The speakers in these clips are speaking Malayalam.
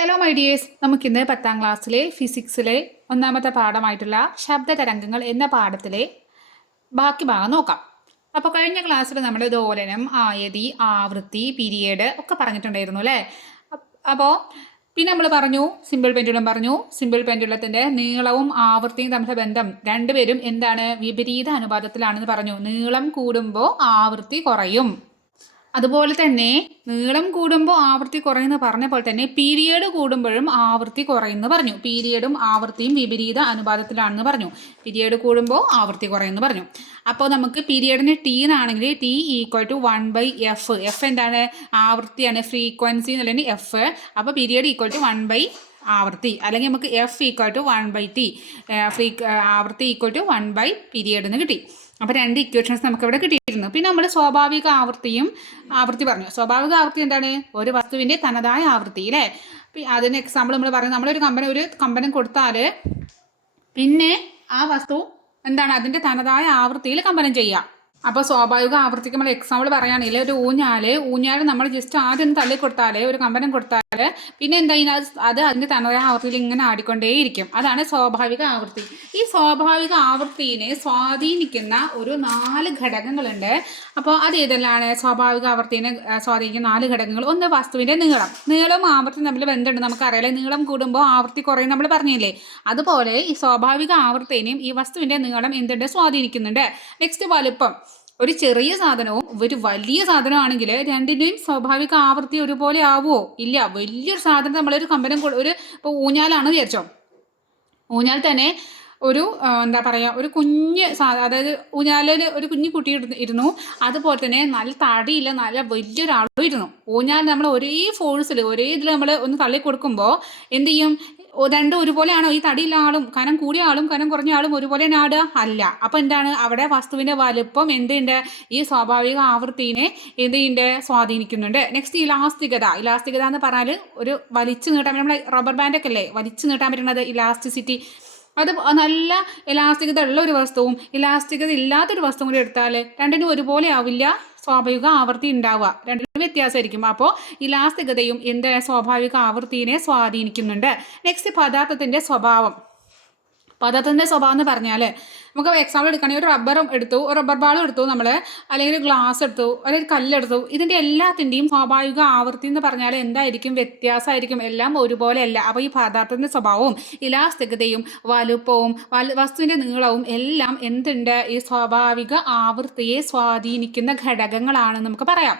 ഹലോ മൈ ഡിയേഴ്സ് നമുക്കിന്ന് പത്താം ക്ലാസ്സിലെ ഫിസിക്സിലെ ഒന്നാമത്തെ പാഠമായിട്ടുള്ള ശബ്ദ തരംഗങ്ങൾ എന്ന പാഠത്തിലെ ബാക്കി ഭാഗം നോക്കാം. അപ്പോൾ കഴിഞ്ഞ ക്ലാസ്സിൽ നമ്മൾ ദോലനം ആയതി ആവൃത്തി പീരിയഡ് ഒക്കെ പറഞ്ഞിട്ടുണ്ടായിരുന്നു അല്ലേ? അപ്പോൾ പിന്നെ നമ്മൾ പറഞ്ഞു സിമ്പിൾ പെൻഡുലം പറഞ്ഞു. സിമ്പിൾ പെൻഡുലത്തിന്റെ നീളവും ആവൃത്തിയും തമ്മിലുള്ള ബന്ധം രണ്ടുപേരും എന്താണ്? വിപരീത അനുപാതത്തിലാണെന്ന് പറഞ്ഞു. നീളം കൂടുമ്പോൾ ആവൃത്തി കുറയും. അതുപോലെ തന്നെ നീളം കൂടുമ്പോൾ ആവൃത്തി കുറയുന്ന പറഞ്ഞ പോലെ തന്നെ പീരിയഡ് കൂടുമ്പോഴും ആവൃത്തി കുറയുന്നു പറഞ്ഞു. പീരിയഡും ആവൃത്തിയും വിപരീത അനുപാതത്തിലാണെന്ന് പറഞ്ഞു. പീരിയഡ് കൂടുമ്പോൾ ആവൃത്തി കുറയുന്നു പറഞ്ഞു. അപ്പോൾ നമുക്ക് പീരിയഡിന് ടി എന്നാണെങ്കിൽ T equal to one by F F എന്താണ്? ആവൃത്തിയാണ്. ഫ്രീക്വൻസി എന്നുള്ളതിന് എഫ് അപ്പോൾ period equal to one by ആവൃത്തി. അല്ലെങ്കിൽ നമുക്ക് F equal to one by T free ആവൃത്തി equal to one by period എന്ന് കിട്ടി. അപ്പോൾ രണ്ട് ഇക്വേഷൻസ് നമുക്ക് ഇവിടെ കിട്ടിയിരുന്നു. പിന്നെ നമ്മൾ സ്വാഭാവിക ആവൃത്തിയും ആവൃത്തി പറഞ്ഞു. സ്വാഭാവിക ആവൃത്തി എന്താണ്? ഒരു വസ്തുവിന്റെ തനതായ ആവൃത്തി അല്ലേ അതിന് എക്സാമ്പിൾ നമ്മൾ പറയും നമ്മളൊരു കമ്പനി ഒരു കമ്പനം കൊടുത്താൽ പിന്നെ ആ വസ്തു എന്താണ്? അതിന്റെ തനതായ ആവൃത്തിയിൽ കമ്പനം ചെയ്യുക അപ്പോൾ സ്വാഭാവിക ആവൃത്തിക്ക് നമ്മൾ എക്സാമ്പിൾ പറയുകയാണെങ്കിൽ ഒരു ഊഞ്ഞാൽ ഊഞ്ഞാൽ നമ്മൾ ജസ്റ്റ് ആദ്യം തള്ളി കൊടുത്താൽ ഒരു കമ്പനം കൊടുത്താൽ പിന്നെ എന്താ അത് അത് അതിന്റെ തനതായ ആവൃത്തിയിൽ ഇങ്ങനെ ആടിക്കൊണ്ടേയിരിക്കും. അതാണ് സ്വാഭാവിക ആവൃത്തി. ഈ സ്വാഭാവിക ആവൃത്തിനെ സ്വാധീനിക്കുന്ന ഒരു നാല് ഘടകങ്ങളുണ്ട്. അപ്പോൾ അത് ഏതെല്ലാം സ്വാഭാവിക ആവൃത്തിനെ സ്വാധീനിക്കുന്ന നാല് ഘടകങ്ങൾ. ഒന്ന് വസ്തുവിന്റെ നീളം. നീളവും ആവൃത്തി തമ്മിൽ ബന്ധമുണ്ട്. നമുക്കറിയാലേ നീളം കൂടുമ്പോൾ ആവൃത്തി കുറയും നമ്മൾ പറഞ്ഞില്ലേ? അതുപോലെ ഈ സ്വാഭാവിക ആവൃത്തിനെയും ഈ വസ്തുവിന്റെ നീളം എന്തുണ്ട്? സ്വാധീനിക്കുന്നുണ്ട്. നെക്സ്റ്റ് വലുപ്പം. ഒരു ചെറിയ സാധനവും ഒരു വലിയ സാധനമാണെങ്കിൽ രണ്ടിന്റെയും സ്വാഭാവിക ആവൃത്തി ഒരുപോലെ ആവുമോ? ഇല്ല. വലിയൊരു സാധനം നമ്മളൊരു കമ്പനം ഒരു ഇപ്പോൾ ഊഞ്ഞാലാണ് വിചാരിച്ചോ? ഊഞ്ഞാൽ തന്നെ ഒരു എന്താ പറയുക ഒരു കുഞ്ഞ് അതായത് ഊഞ്ഞാലിൽ ഒരു കുഞ്ഞു കുട്ടി ഇരുന്നു. അതുപോലെ തന്നെ നല്ല തടിയില്ല നല്ല വലിയൊരാളും ഇരുന്നു. ഊഞ്ഞാൽ നമ്മൾ ഒരേ ഫോഴ്സിൽ ഒരേ ഇതിൽ നമ്മൾ ഒന്ന് തള്ളി കൊടുക്കുമ്പോൾ എന്ത് ചെയ്യും? രണ്ടും ഒരുപോലെയാണോ? ഈ തടിയുള്ള ആളും കനം കൂടിയ ആളും കനം കുറഞ്ഞ ആളും ഒരുപോലെ നാടുക അല്ല. അപ്പോൾ എന്താണ്? അവിടെ വസ്തുവിന്റെ വലുപ്പം എന്തുണ്ട്? ഈ സ്വാഭാവിക ആവൃത്തിനെ എന്ത് ചെയ്യേണ്ട സ്വാധീനിക്കുന്നുണ്ട്. നെക്സ്റ്റ് ഇലാസ്തികത. ഇലാസ്തികത എന്ന് പറഞ്ഞാൽ ഒരു വലിച്ചു നീട്ടാൻ നമ്മളെ റബ്ബർ ബാൻഡ് ഒക്കെ അല്ലേ? വലിച്ചു നീട്ടാൻ പറ്റുന്നത് ഇലാസ്റ്റിസിറ്റി. അത് നല്ല ഇലാസ്തികത ഉള്ള ഒരു വസ്തുവും ഇലാസ്തികത ഇല്ലാത്തൊരു വസ്തുവും കൂടി എടുത്താൽ രണ്ടിനും ഒരുപോലെ ആവില്ല? സ്വാഭാവിക ആവൃത്തി ഉണ്ടാവുക. രണ്ടിനും വ്യത്യാസമായിരിക്കും. അപ്പോൾ ഇലാസ്തികതയും എന്ത് സ്വാഭാവിക ആവൃത്തിയെ സ്വാധീനിക്കുന്നുണ്ട്. നെക്സ്റ്റ് പദാർത്ഥത്തിന്റെ സ്വഭാവം. പദാർത്ഥത്തിന്റെ സ്വഭാവം എന്ന് പറഞ്ഞാൽ നമുക്ക് എക്സാമ്പിൾ എടുക്കുകയാണെങ്കിൽ ഒരു റബ്ബറും എടുത്തു ഒരു റബ്ബർ ബാളും എടുത്തു നമ്മൾ അല്ലെങ്കിൽ ഒരു ഗ്ലാസ് എടുത്തു അല്ലെങ്കിൽ കല്ലെടുത്തു. ഇതിന്റെ എല്ലാത്തിന്റെയും സ്വാഭാവിക ആവൃത്തി എന്ന് പറഞ്ഞാൽ എന്തായിരിക്കും? വ്യത്യാസമായിരിക്കും. എല്ലാം ഒരുപോലെയല്ല. അപ്പോൾ ഈ പദാർത്ഥത്തിന്റെ സ്വഭാവവും ഇലാസ്തികതയും വലുപ്പവും വസ്തുവിന്റെ നീളവും എല്ലാം എന്തുണ്ട്? ഈ സ്വാഭാവിക ആവൃത്തിയെ സ്വാധീനിക്കുന്ന ഘടകങ്ങളാണ് നമുക്ക് പറയാം.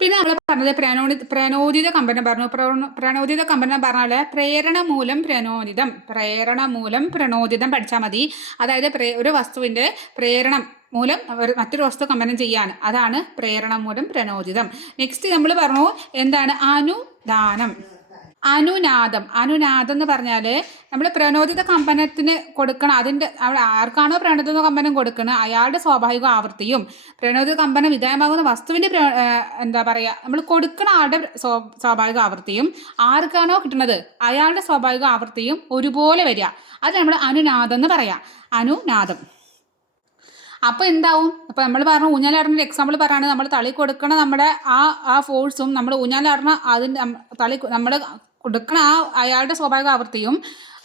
പിന്നെ നമ്മൾ പറഞ്ഞത് പ്രണോദി പ്രണോദിത കമ്പനം പറഞ്ഞു. പ്രണോ- പ്രണോദിത കമ്പനം പറഞ്ഞാൽ പ്രേരണ മൂലം പ്രണോദിതം പ്രേരണ മൂലം പ്രണോദിതം പഠിച്ചാൽ മതി. അതായത് ഒരു വസ്തുവിന്റെ പ്രേരണം മൂലം മറ്റൊരു വസ്തു കമ്പനം ചെയ്യാൻ. അതാണ് പ്രേരണ മൂലം പ്രണോദിതം നെക്സ്റ്റ് നമ്മൾ പറഞ്ഞു എന്താണ്? അനുദാനം. അനുനാദം. അനുനാദം എന്ന് പറഞ്ഞാൽ നമ്മൾ പ്രണോദിത കമ്പനത്തിന് കൊടുക്കണം അതിന്റെ അവിടെ ആർക്കാണോ പ്രണോദിത കമ്പനം കൊടുക്കണത് അയാളുടെ സ്വാഭാവിക ആവൃത്തിയും പ്രണോദിത കമ്പനം വിധേയമാകുന്ന വസ്തുവിന്റെ എന്താ പറയുക നമ്മൾ കൊടുക്കുന്ന ആളുടെ സ്വാഭാവിക ആവൃത്തിയും ആർക്കാണോ കിട്ടുന്നത് അയാളുടെ സ്വാഭാവിക ആവൃത്തിയും ഒരുപോലെ വരിക. അത് നമ്മൾ അനുനാദം എന്ന് പറയാം. അനുനാദം. അപ്പോൾ എന്താവും? അപ്പോൾ നമ്മൾ പറഞ്ഞു ഊഞ്ഞാലാടുന്ന എക്സാമ്പിൾ പറയാണ്. നമ്മൾ തളി കൊടുക്കണ നമ്മുടെ ആ ആ ഫോഴ്സും നമ്മൾ ഊഞ്ഞാലാടുന്ന അതിന്റെ തളി നമ്മൾ കൊടുക്കണ ആ അയാളുടെ സ്വാഭാവിക ആവൃത്തിയും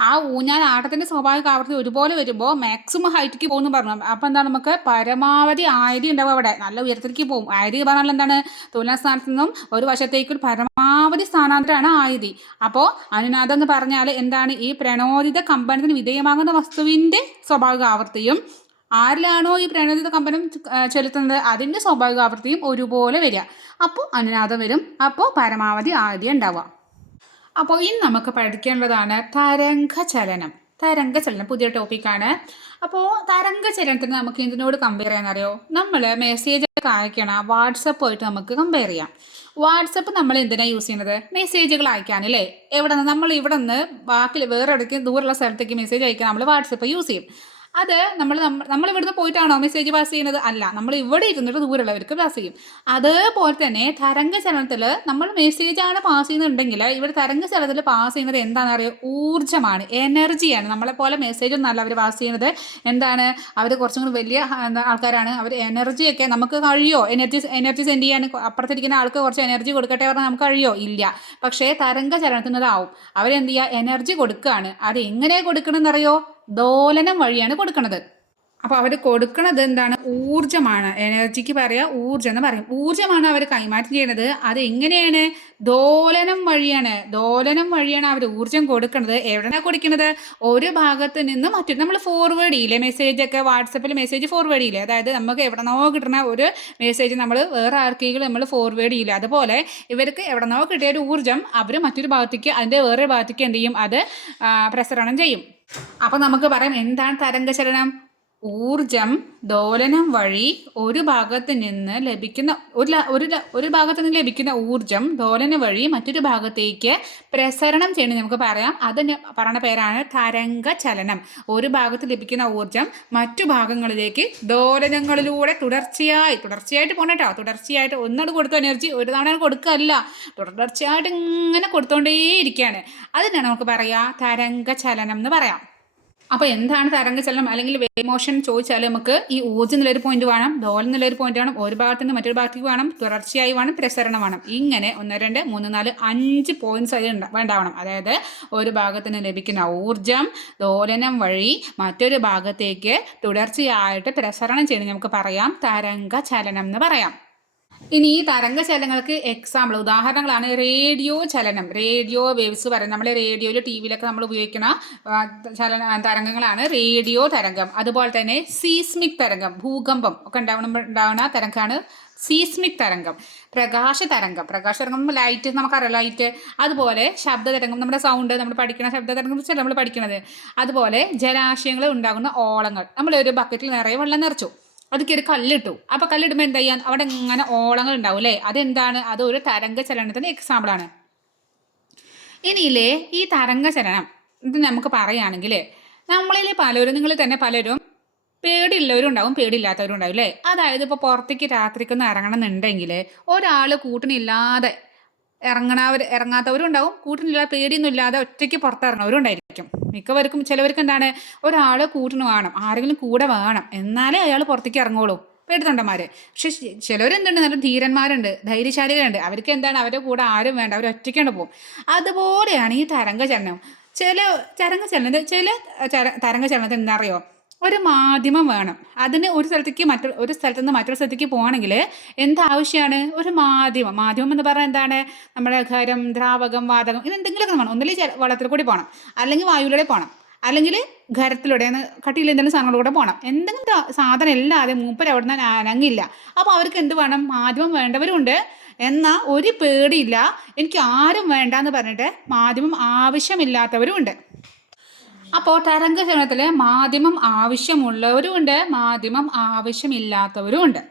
ആ ഊഞ്ഞാൽ ഊഞ്ഞാലാട്ടത്തിന്റെ സ്വാഭാവിക ആവൃത്തി ഒരുപോലെ വരുമ്പോൾ മാക്സിമം ഹൈറ്റിക്ക് പോകുന്നു പറഞ്ഞു. അപ്പോൾ എന്താ നമുക്ക് പരമാവധി ആയിരം ഉണ്ടാവും അവിടെ. നല്ല ഉയരത്തിലേക്ക് പോകും. ആയിരി പറഞ്ഞാൽ എന്താണ്? തുലാ സ്ഥാനത്ത് നിന്നും ഒരു വശത്തേക്ക് പരമാവധി സ്ഥാനാന്തരമാണ് ആയുധി അപ്പോൾ അനുനാദം എന്ന് പറഞ്ഞാൽ എന്താണ്? ഈ പ്രണോദിത കമ്പനത്തിന് വിധേയമാകുന്ന വസ്തുവിന്റെ സ്വാഭാവിക ആവൃത്തിയും ആരിലാണോ ഈ പ്രണോദിത കമ്പനം ചെലുത്തുന്നത് അതിന്റെ സ്വാഭാവിക ആവൃത്തിയും ഒരുപോലെ വരിക. അപ്പോൾ അനുനാദം വരും. അപ്പോൾ പരമാവധി ആദ്യം ഉണ്ടാവുക. അപ്പോൾ ഇനി നമുക്ക് പഠിക്കേണ്ടതാണ് തരംഗ തരംഗചലനം. തരംഗചലനം പുതിയ ടോപ്പിക്കാണ് അപ്പോൾ തരംഗചലനത്തിന് നമുക്ക് എന്തിനോട് കമ്പയർ ചെയ്യാനറിയോ നമ്മൾ മെസ്സേജ് ഒക്കെ അയക്കണം വാട്സപ്പ് പോയിട്ട് നമുക്ക് കമ്പയർ ചെയ്യാം. വാട്സപ്പ് നമ്മൾ എന്തിനാണ് യൂസ് ചെയ്യുന്നത്? മെസ്സേജുകൾ അയക്കാനല്ലേ എവിടെ നിന്ന് നമ്മൾ ഇവിടെ നിന്ന് ബാക്കി വേറെ ഇടയ്ക്ക് ദൂരമുള്ള സ്ഥലത്തേക്ക് മെസ്സേജ് അയക്കാൻ നമ്മൾ വാട്സപ്പ് യൂസ് ചെയ്യും. അത് നമ്മൾ നമ്മൾ ഇവിടുന്ന് പോയിട്ടാണോ മെസ്സേജ് പാസ് ചെയ്യുന്നത്? അല്ല. നമ്മൾ ഇവിടെ ഇരുന്നിട്ട് ദൂരമുള്ളവർക്ക് പാസ് ചെയ്യും. അതേപോലെ തന്നെ തരംഗ ചലനത്തിൽ നമ്മൾ മെസ്സേജ് ആണ് പാസ് ചെയ്യുന്നുണ്ടെങ്കിൽ ഇവിടെ തരംഗ ചലനത്തിൽ പാസ് ചെയ്യുന്നത് എന്താണെന്ന് അറിയുക ഊർജമാണ് എനർജിയാണ് നമ്മളെ പോലെ മെസ്സേജ് ഒന്നല്ല അവർ പാസ് ചെയ്യുന്നത്. എന്താണ്? അവർ കുറച്ചും കൂടി വലിയ ആൾക്കാരാണ്. അവർ എനർജിയൊക്കെ നമുക്ക് കഴിയോ? എനർജി എനർജി സെൻഡ് ചെയ്യാൻ അപ്പുറത്തിരിക്കുന്ന ആൾക്ക് കുറച്ച് എനർജി കൊടുക്കട്ടെ പറഞ്ഞാൽ നമുക്ക് കഴിയോ? ഇല്ല. പക്ഷേ തരംഗ ചലനത്തിനതാവും അവരെന്ത് ചെയ്യുക? എനർജി കൊടുക്കുകയാണ്. അത് എങ്ങനെ കൊടുക്കണമെന്നറിയോ? ദോലനം വഴിയാണ് കൊടുക്കുന്നത് അപ്പോൾ അവർ കൊടുക്കുന്നത് എന്താണ്? ഊർജമാണ്. എനർജിക്ക് പറയാ ഊർജം എന്ന് പറയും. ഊർജമാണ് അവർ കൈമാറ്റം ചെയ്യുന്നത്. അത് എങ്ങനെയാണ്? ദോലനം വഴിയാണ്. ദോലനം വഴിയാണ് അവർ ഊർജം കൊടുക്കുന്നത് എവിടെയാണ് കൊടുക്കുന്നത് ഒരു ഭാഗത്ത് നിന്ന് മറ്റൊരു. നമ്മൾ ഫോർവേഡ് ചെയ്യില്ലേ മെസ്സേജ് ഒക്കെ വാട്സപ്പിൽ മെസ്സേജ് ഫോർവേഡ് ചെയ്യില്ലേ അതായത് നമുക്ക് എവിടെന്നോ കിട്ടുന്ന ഒരു മെസ്സേജ് നമ്മൾ വേറെ ആർക്കെങ്കിലും നമ്മൾ ഫോർവേഡ് ചെയ്യില്ല അതുപോലെ ഇവർക്ക് എവിടെന്നോ കിട്ടിയ ഒരു ഊർജം അവർ മറ്റൊരു ഭാഗത്തേക്ക് അതിന്റെ വേറൊരു ഭാഗത്തേക്ക് എന്ത് ചെയ്യും? അത് പ്രസരണം ചെയ്യും. അപ്പോൾ നമുക്ക് പറയാം എന്താണ് തരംഗചലനം? ഊർജം ദോലനം വഴി ഒരു ഭാഗത്ത് നിന്ന് ലഭിക്കുന്ന ഒരു ഒരു ഒരു ഭാഗത്ത് നിന്ന് ലഭിക്കുന്ന ഊർജം ദോലനം വഴി മറ്റൊരു ഭാഗത്തേക്ക് പ്രസരണം ചെയ്യണം നമുക്ക് പറയാം. അതിന് പറയുന്ന പേരാണ് തരംഗ ചലനം ഒരു ഭാഗത്ത് ലഭിക്കുന്ന ഊർജം മറ്റു ഭാഗങ്ങളിലേക്ക് ദോലനങ്ങളിലൂടെ തുടർച്ചയായി തുടർച്ചയായിട്ട് പോകണം കേട്ടോ തുടർച്ചയായിട്ട് ഒന്നോട് കൊടുത്ത എനർജി ഒരു തവണ കൊടുക്കല്ല. തുടർച്ചയായിട്ട് ഇങ്ങനെ കൊടുത്തോണ്ടേയിരിക്കുകയാണ് അതിനാണ് നമുക്ക് പറയാം തരംഗ ചലനം എന്ന് പറയാം. അപ്പോൾ എന്താണ് തരംഗചലനം അല്ലെങ്കിൽ വേവ് മോഷൻ ചോദിച്ചാൽ നമുക്ക് ഈ ഊർജം എന്നുള്ളൊരു പോയിന്റ് വേണം ദോലം എന്നുള്ളൊരു പോയിന്റ് വേണം ഒരു ഭാഗത്ത് നിന്ന് മറ്റൊരു ഭാഗത്തേക്ക് വേണം തുടർച്ചയായി വേണം പ്രസരണം വേണം. ഇങ്ങനെ ഒന്ന് രണ്ട് മൂന്ന് നാല് അഞ്ച് പോയിന്റ്സ് അതിൽ വേണ്ടാവണം. അതായത് ഒരു ഭാഗത്ത് നിന്ന് ലഭിക്കുന്ന ഊർജം ദോലനം വഴി മറ്റൊരു ഭാഗത്തേക്ക് തുടർച്ചയായിട്ട് പ്രസരണം ചെയ്യുന്നത് നമുക്ക് പറയാം തരംഗ ചലനം എന്ന് പറയാം. ഇനി ഈ തരംഗ ചലനങ്ങൾക്ക് എക്സാമ്പിൾ ഉദാഹരണങ്ങളാണ് റേഡിയോ ചലനം. റേഡിയോ വേവ്സ് പറയുന്നത് നമ്മൾ റേഡിയോയിൽ ടി വിയിലൊക്കെ നമ്മൾ ഉപയോഗിക്കുന്ന ചലന തരംഗങ്ങളാണ് റേഡിയോ തരംഗം. അതുപോലെ തന്നെ സീസ്മിക് തരംഗം ഭൂകമ്പം ഒക്കെ ഉണ്ടാവണം ഉണ്ടാവുന്ന തരംഗമാണ് സീസ്മിക് തരംഗം. പ്രകാശ തരംഗം. പ്രകാശ തരംഗം ലൈറ്റ് നമുക്കറിയാം ലൈറ്റ് അതുപോലെ ശബ്ദ തരംഗം നമ്മുടെ സൗണ്ട് നമ്മൾ പഠിക്കുന്ന ശബ്ദ തരംഗം വെച്ചാൽ നമ്മൾ പഠിക്കുന്നത് അതുപോലെ ജലാശയങ്ങൾ ഉണ്ടാകുന്ന ഓളങ്ങൾ. നമ്മൾ ഒരു ബക്കറ്റിൽ നിറയെ വെള്ളം നിറച്ചു. അതിക്ക് ഒരു കല്ലിട്ടു. അപ്പോൾ കല്ലിടുമ്പോൾ എന്താ ചെയ്യാൻ അവിടെ ഇങ്ങനെ ഓളങ്ങൾ ഉണ്ടാവും അല്ലേ? അതെന്താണ്? അത് ഒരു തരംഗ ചലനത്തിന് എക്സാമ്പിളാണ് ഇനിയില്ലേ ഈ തരംഗ ചലനം ഇത് നമുക്ക് പറയുകയാണെങ്കിൽ നമ്മളിൽ പലരും നിങ്ങൾ തന്നെ പലരും പേടിയുള്ളവരും ഉണ്ടാവും പേടിയില്ലാത്തവരും ഉണ്ടാവും അല്ലേ? അതായത് ഇപ്പോൾ പുറത്തേക്ക് രാത്രിക്കൊന്ന് ഇറങ്ങണം എന്നുണ്ടെങ്കിൽ ഒരാൾ കൂട്ടിനില്ലാതെ ഇറങ്ങണവർ ഇറങ്ങാത്തവരും ഉണ്ടാവും. കൂട്ടിനില്ലാതെ പേടിയൊന്നും ഇല്ലാതെ ഒറ്റയ്ക്ക് പുറത്തിറങ്ങുന്നവരും ഉണ്ടായിരിക്കും. മിക്കവർക്കും ചിലവർക്ക് എന്താണ്? ഒരാൾ കൂട്ടിന് വേണം. ആരെങ്കിലും കൂടെ വേണം. എന്നാലേ അയാൾ പുറത്തേക്ക് ഇറങ്ങുള്ളൂ. പേടിത്തൊണ്ടന്മാർ പക്ഷെ ചിലവരെന്തുണ്ട്? നല്ല ധീരന്മാരുണ്ട് ധൈര്യശാലികളുണ്ട്. അവർക്ക് എന്താണ്? അവരുടെ കൂടെ ആരും വേണ്ട. അവർ ഒറ്റയ്ക്കാണ് പോകും. അതുപോലെയാണ് ഈ തരംഗ ചലനം ചില തരംഗ ചലനത്തിൽ ചില ചര- തരംഗ ചലനത്തിൽ എന്താ അറിയോ ഒരു മാധ്യമം വേണം. അതിന് ഒരു സ്ഥലത്തേക്ക് മറ്റു ഒരു സ്ഥലത്ത് നിന്ന് മറ്റൊരു സ്ഥലത്തേക്ക് പോകണമെങ്കിൽ എന്താവശ്യമാണ് ഒരു മാധ്യമം. മാധ്യമം എന്ന് പറഞ്ഞാൽ എന്താണ്? നമ്മുടെ ഖരം ദ്രാവകം വാതകം ഇത് എന്തെങ്കിലുമൊക്കെ വേണം. ഒന്നിൽ വെള്ളത്തിൽ കൂടി പോകണം അല്ലെങ്കിൽ വായുവിലൂടെ പോകണം അല്ലെങ്കിൽ ഖരത്തിലൂടെ കട്ടിയിൽ എന്തെങ്കിലും സാധനങ്ങളിലൂടെ പോകണം എന്തെങ്കിലും സാധനം ഇല്ലാതെ മൂപ്പർ അവിടെ നിന്ന് അനങ്ങില്ല അപ്പോൾ അവർക്ക് എന്ത് വേണം? മാധ്യമം വേണ്ടവരുണ്ട്. എന്നാൽ ഒരു പേടിയില്ല. എനിക്ക് ആരും വേണ്ട എന്ന് പറഞ്ഞിട്ട് മാധ്യമം ആവശ്യമില്ലാത്തവരും ഉണ്ട് അപ്പോൾ തരംഗചലനത്തിൽ മാധ്യമം ആവശ്യമുള്ളവരുമുണ്ട് മാധ്യമം ആവശ്യമില്ലാത്തവരുമുണ്ട്.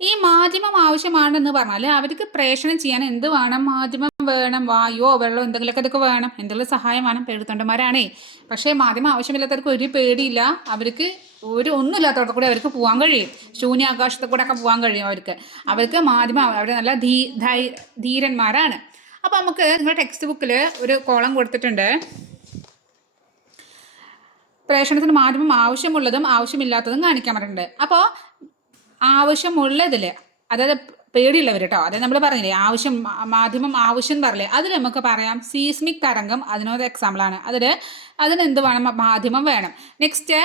ഈ മാധ്യമം ആവശ്യമാണെന്ന് പറഞ്ഞാൽ അവർക്ക് പ്രേഷണം ചെയ്യാൻ എന്ത് വേണം? മാധ്യമം വേണം വായുവോ വെള്ളമോ എന്തെങ്കിലുമൊക്കെ ഇതൊക്കെ വേണം എന്തെങ്കിലും സഹായം വേണം പേടിത്തൊണ്ടന്മാരാണേ. പക്ഷേ മാധ്യമം ആവശ്യമില്ലാത്തവർക്ക് ഒരു പേടിയില്ല. അവർക്ക് ഒരു ഒന്നുമില്ലാത്തവിടെ കൂടെ അവർക്ക് പോകാൻ കഴിയും. ശൂന്യാകാശത്തെ കൂടെ ഒക്കെ പോകാൻ കഴിയും അവർക്ക്. അവർക്ക് മാധ്യമം അവർ നല്ല ധീ ധൈ ധീരന്മാരാണ്. അപ്പോൾ നമുക്ക് നിങ്ങളുടെ ടെക്സ്റ്റ് ബുക്കിൽ ഒരു കോളം കൊടുത്തിട്ടുണ്ട്. പ്രേഷണത്തിന് മാധ്യമം ആവശ്യമുള്ളതും ആവശ്യമില്ലാത്തതും കാണിക്കാൻ പറ്റുന്നുണ്ട് അപ്പോൾ ആവശ്യമുള്ളതിൽ അതായത് പേടിയുള്ളവർ കേട്ടോ അതായത് നമ്മൾ പറഞ്ഞില്ലേ ആവശ്യം മാധ്യമം ആവശ്യം പറഞ്ഞില്ലേ അതിൽ നമുക്ക് പറയാം സീസ്മിക് തരംഗം അതിനൊരു എക്സാമ്പിളാണ് അതിൽ അതിന് എന്ത് വേണം? മാധ്യമം വേണം. നെക്സ്റ്റ്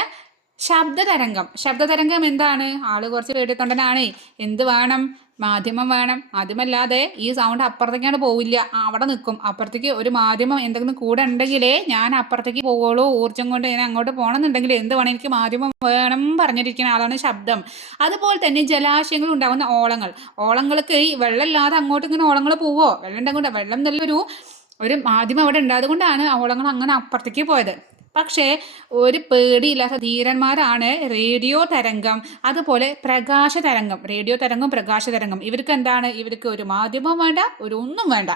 ശബ്ദ തരംഗം ശബ്ദ തരംഗം എന്താണ്? ആൾ കുറച്ച് പേടിത്തൊണ്ടനാണേ. എന്ത് വേണം? മാധ്യമം വേണം. മാധ്യമല്ലാതെ ഈ സൗണ്ട് അപ്പുറത്തേക്കാണ് പോവില്ല. അവിടെ നിൽക്കും അപ്പുറത്തേക്ക് ഒരു മാധ്യമം എന്തെങ്കിലും കൂടെ ഉണ്ടെങ്കിലേ ഞാൻ അപ്പുറത്തേക്ക് പോവുള്ളൂ. ഊർജം കൊണ്ട് ഞാൻ അങ്ങോട്ട് പോകണമെന്നുണ്ടെങ്കിൽ എന്ത് വേണം? എനിക്ക് മാധ്യമം വേണം പറഞ്ഞിരിക്കുന്ന ആളാണ് ശബ്ദം. അതുപോലെ തന്നെ ജലാശയങ്ങൾ ഉണ്ടാകുന്ന ഓളങ്ങൾ. ഓളങ്ങൾക്ക് ഈ വെള്ളമില്ലാതെ അങ്ങോട്ട് ഇങ്ങനെ ഓളങ്ങൾ പോവോ? വെള്ളം ഉണ്ടെങ്കിൽ വെള്ളം നല്ലൊരു ഒരു മാധ്യമം അവിടെ ഉണ്ടായതുകൊണ്ടാണ് ഓളങ്ങൾ അങ്ങനെ അപ്പുറത്തേക്ക് പോയത്. പക്ഷേ ഒരു പേടിയില്ലാത്ത ധീരന്മാരാണ് റേഡിയോ തരംഗം അതുപോലെ പ്രകാശ തരംഗം. റേഡിയോ തരംഗം പ്രകാശ തരംഗം. ഇവർക്ക് എന്താണ് ഇവർക്ക് ഒരു മാധ്യമം വേണ്ട ഒരു ഒന്നും വേണ്ട.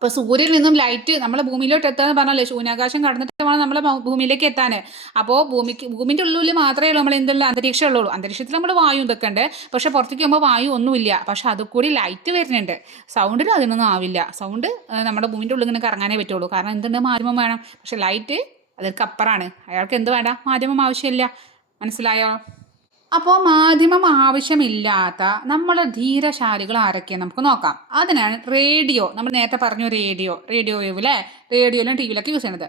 ഇപ്പോൾ സൂര്യനിൽ നിന്നും ലൈറ്റ് നമ്മളെ ഭൂമിയിലോട്ട് എത്താന്ന് പറഞ്ഞാലേ ശൂന്യാകാശം കടന്നിട്ട് വേണം നമ്മളെ ഭൂമിയിലേക്ക് എത്താൻ അപ്പോൾ ഭൂമിക്ക് ഭൂമിന്റെ ഉള്ളിൽ മാത്രമേ ഉള്ളൂ നമ്മൾ എന്തുള്ള അന്തരീക്ഷം ഉള്ളൂ. അന്തരീക്ഷത്തിൽ നമ്മൾ വായു ഇതൊക്കെ ഉണ്ട്. പക്ഷേ പുറത്തേക്ക് പോകുമ്പോൾ വായു ഒന്നുമില്ല. പക്ഷെ അത് കൂടി ലൈറ്റ് വരുന്നുണ്ട്. സൗണ്ടിന് അതിനൊന്നും ആവില്ല. സൗണ്ട് നമ്മുടെ ഭൂമിന്റെ ഉള്ളിൽ ഇങ്ങനെ കറങ്ങാനേ പറ്റുള്ളൂ. കാരണം എന്തുണ്ട്? മാധ്യമം വേണം. പക്ഷെ ലൈറ്റ് അതിற்கு അപ്പുറമാണ് അയാൾക്ക് എന്ത് വേണ്ട? മാധ്യമം ആവശ്യമില്ല. മനസ്സിലായോ? അപ്പോൾ മാധ്യമം ആവശ്യമില്ലാത്ത നമ്മളെ ധീരശാലികൾ ആരൊക്കെയാണ് നമുക്ക് നോക്കാം. അതിനാണ് റേഡിയോ നമ്മൾ നേരത്തെ പറഞ്ഞു റേഡിയോ റേഡിയോ വേവ് അല്ലേ റേഡിയോയിലും ടി വിയിലൊക്കെ യൂസ് ചെയ്യുന്നത്.